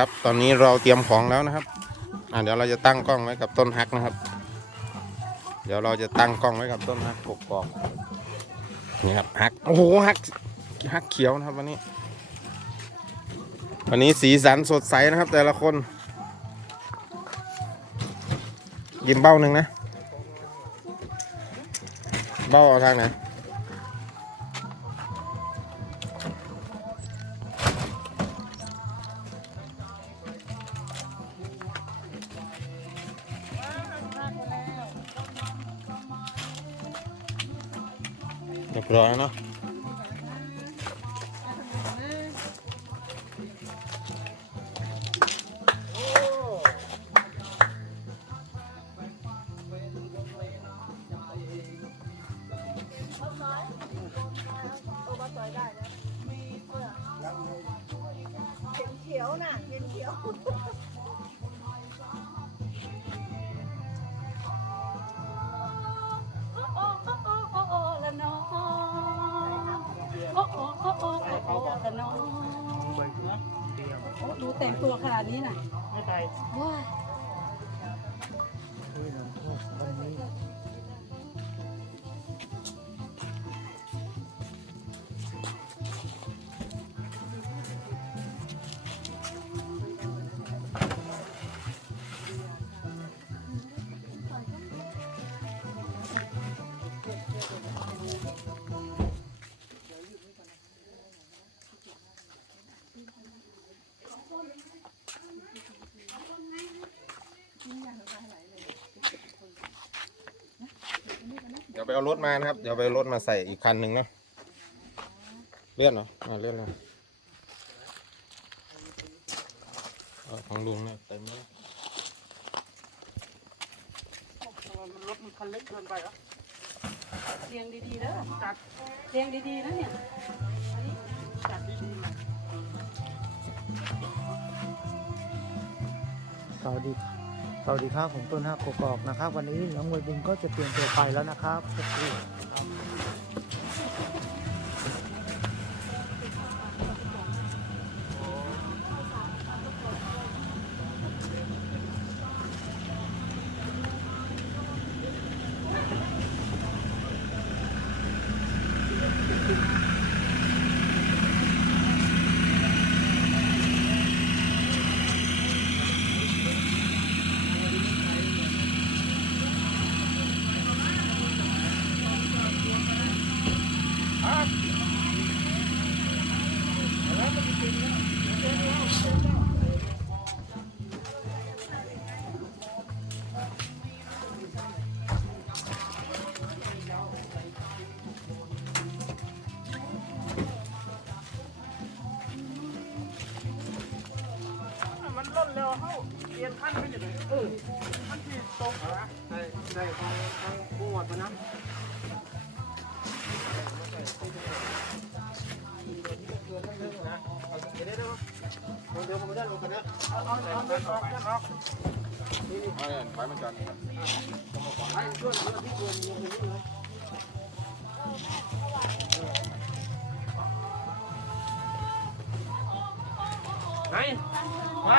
ครับตอนนี้เราเตรียมของแล้วนะครับอ่าเดี๋ยวเราจะตั้งกล้องไว้กับต้นฮักนะครับ เดี๋ยวเราจะตั้งกล้องไว้กับต้นฮักกกอกนี่ครับฮักโอ้โหฮักฮักเขียวนะครับวันนี้ วันนี้สีสันสดใสนะครับ แต่ละคนยิ้มเบ้าหนึ่งนะ เบ้าเอาทางไหน เรีย แต่งตัวขนาดนี้น่ะไม่ไปว้ายเเดี๋ยวไปเอารถมานะครับ เดี๋ยวไปเอารถมาใส่อีกคันหนึ่งเนาะเลื่อนเหรออ่าเลื่อนเลยเอาของลุงเนี่ยเต็มแล้วรถมันคันเล็กเกินไปเหรอเรียงดีๆเด้อจัดเรียงดีๆนะเนี่ยจัดดีๆ สวัสดีสวัสดีครับผมต้นฮักกกอกนะครับ วันนี้น้องวยบุญก็จะเตรียมตัวไปแล้วนะครับสักครู่มับ เปลี่ยนขั้นไปอยู่เลยเออขั้นที่ตรงเหรอใช่ใช่ทางทางบวชมันนะเดี๋ยวเดี๋ยวเดี๋ยวผมไม่ได้ลงกันนะเอาเอาเอาเดินออกเดินออกเอาเนี่ยไว้มันจอดไอ้เพื่อนเพื่อนที่เพื่อนลงไปเลยไหนมา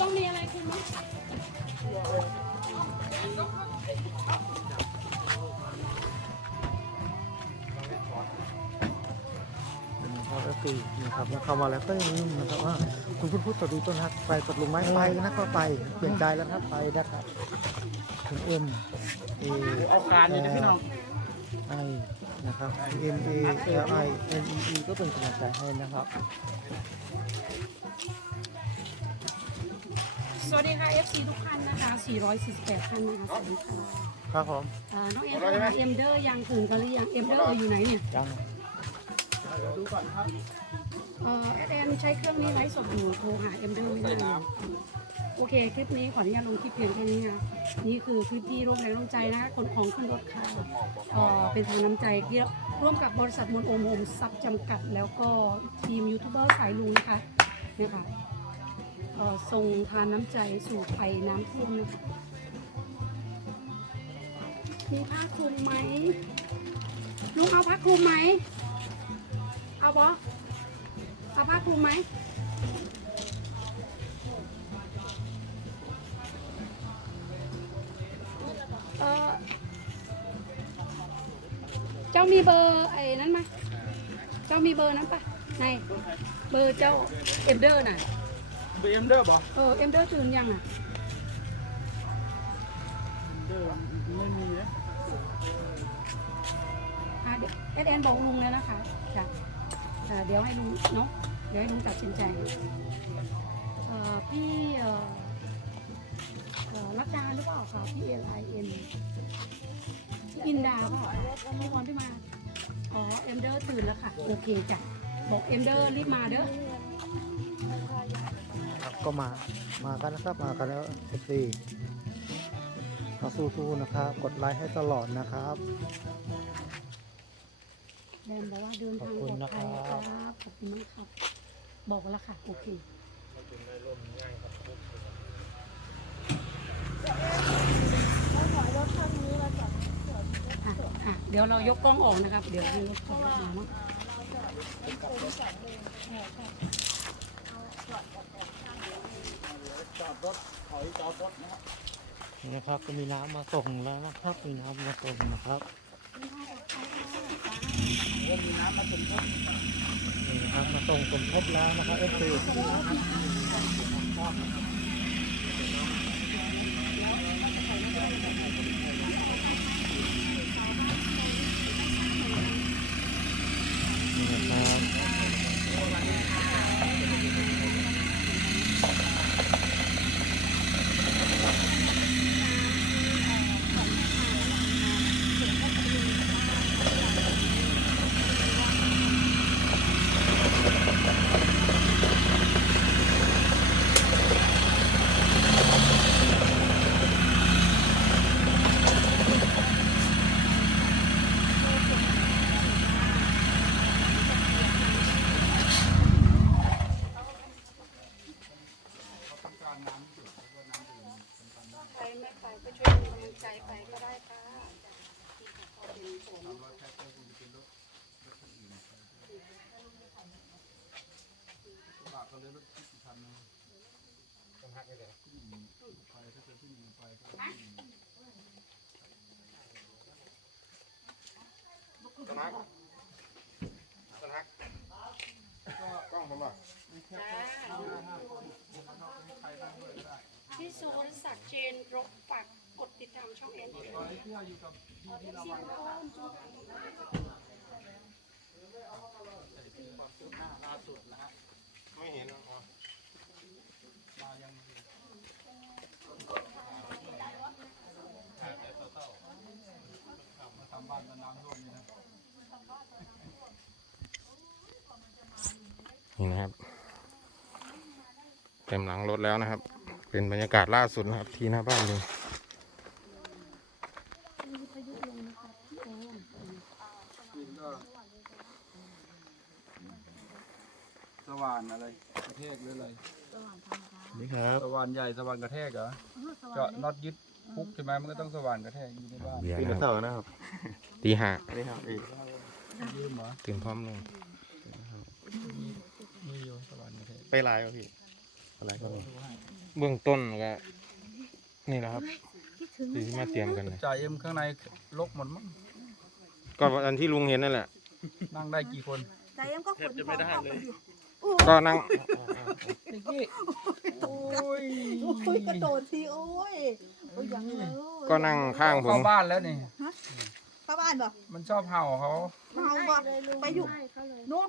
ต้องมีอะไรคุณมนะครับก็คือนะครับเข้ามาแล้วก็อย่าลืมนะครับว่าคุณพูดพูดสวัสดีต้นฮักไปตกลงไม้ไปนะครับไปเปลี่ยนใจแล้วนะครับไปนะครับคุณเอ็มเอเอาการนี่นะพี่น้องไอนะครับ M A L I N E E ก็เป็นกำลังใจให้นะครับ สวัสดีค่ะ FC ทุกท่านนะคะ 448ท่านนะคะสวัสดีค่ะครับผมอ่าน้องเอ็มโทรหาเอ็มเดอร์ยังตื่นกันหรือยังเอ็มเดอร์อยู่ไหนเนี่ยยังดูก่อนครับเอ่อแอดแอนใช้เครื่องนี้ไลฟ์สดอยู่โทรหาเอ็มเดอร์ไม่ได้โอเค คลิปนี้ขออนุญาตลงคลิปเพียงแค่นี้นะนี่คือพื้นที่ร่วมแรงร่วมใจนะคนของขึ้นรถค่ะเอ่อเป็นทางน้ำใจที่ร่วมกับบริษัทมนโอมโฮมซับจำกัด แล้วก็ทีมยูทูบเบอร์สายลุงนะคะเนี่ยค่ะ ส่งทานน้ำใจสู่ภัยน้ำท่วมนะคะมีผ้าคลุมไหมลุงเอาผ้าคลุมไหม เอาบอเอาผ้าคลุมไหมเออเจ้ามีเบอร์ไอ้นั้นไหมเจ้ามีเบอร์นั้นปะไหนเบอร์เจ้าเอ็มเดอร์น่ะ บีเอ็มเดอร์บอกเออเอ็มเดอร์ตื่นยังอะเดอร์ไม่มีนะอะเดี๋ยวแอดแอนบอกลุงแล้วนะคะจ้ะอ่าเดี๋ยวให้ลุงเนาะเดี๋ยวให้ลุงตัดสินใจเอ่อพี่เอ่อเอ่อรักดาหรือเปล่าคะพี่เอลไอเอ็นอินดาเปล่าคะพี่พรพี่มาอ๋อเอ็มเดอร์ตื่นแล้วค่ะโอเคจ้ะบอกเอ็มเดอร์รีบมาเด้อ ครับก็มามากันนะครับมากันแล้วเอฟซีมาสู้ๆนะครับ กดไลค์ให้ตลอดนะครับแดนบอกว่าเดินทางปลอดภัยครับขอบคุณมากครับ บอกแล้วค่ะโอเคอะอะเดี๋ยวเรายกกล้องออกนะครับ เดี๋ยวให้ยกกล้องออกมาเนาะ นี่นะครับก็มีน้ำมาส่งแล้วนะครับมีน้ำมาส่งนะครับมีนี่นะครับมาส่งสมทบแล้วนะครับเอฟซีนี่นะครับ กล้องผมอะ พี่สุวรรณศักดิ์เจนรบฝากกดติดตามช่องเอ็นตอนนี้ที่เราอยู่กับพี่ที่เราวันความคืบหน้าล่าสุดนะฮะไม่เห็นอ๋อมายังมาทำบ้านมาน้ำท่วมนี่นะนี่นะครับเต็มหลังรถแล้วนะครับ เป็นบรรยากาศล่าสุดนะครับ ที่หน้าบ้านเลย พายุลงนะคะพี่โอม กินก็ สว่านอะไรกระแทกหรืออะไร นี่ ครับสว่านใหญ่สว่านกระแทกเหรอเจาะน็อตยึดพุกใช่ไหมมันก็ต้องสว่านกระแทกอยู่ในบ้านเบียร์ปีนะนคเสารับนะครับตีห้านี่ครับอีกยืมเหรอตื่นพร้อมลงมีอยู่สว่านกระแทกไปลายป่ะพี่อะไรก็มีเบื้องต้นก็นี่แหละครับที่มาเตรียมกันเลยจ่ายเอ็มข้างในลกหมดมั้งก็อันที่ลุงเห็นนั่นแหละนั่งได้กี่คน ใจเอ็มก็ขนของออกไปอยู่ ก็นั่งนิกกี้โอ้ยโอ้ยกระโดดทีโอ้ยโอ้ยยังเลยก็นั่งข้างผเข้ามบ้านแล้วนี่ เข้าบ้านบอกมันชอบเห่าเขา เมาบอกไปอยู่นู้น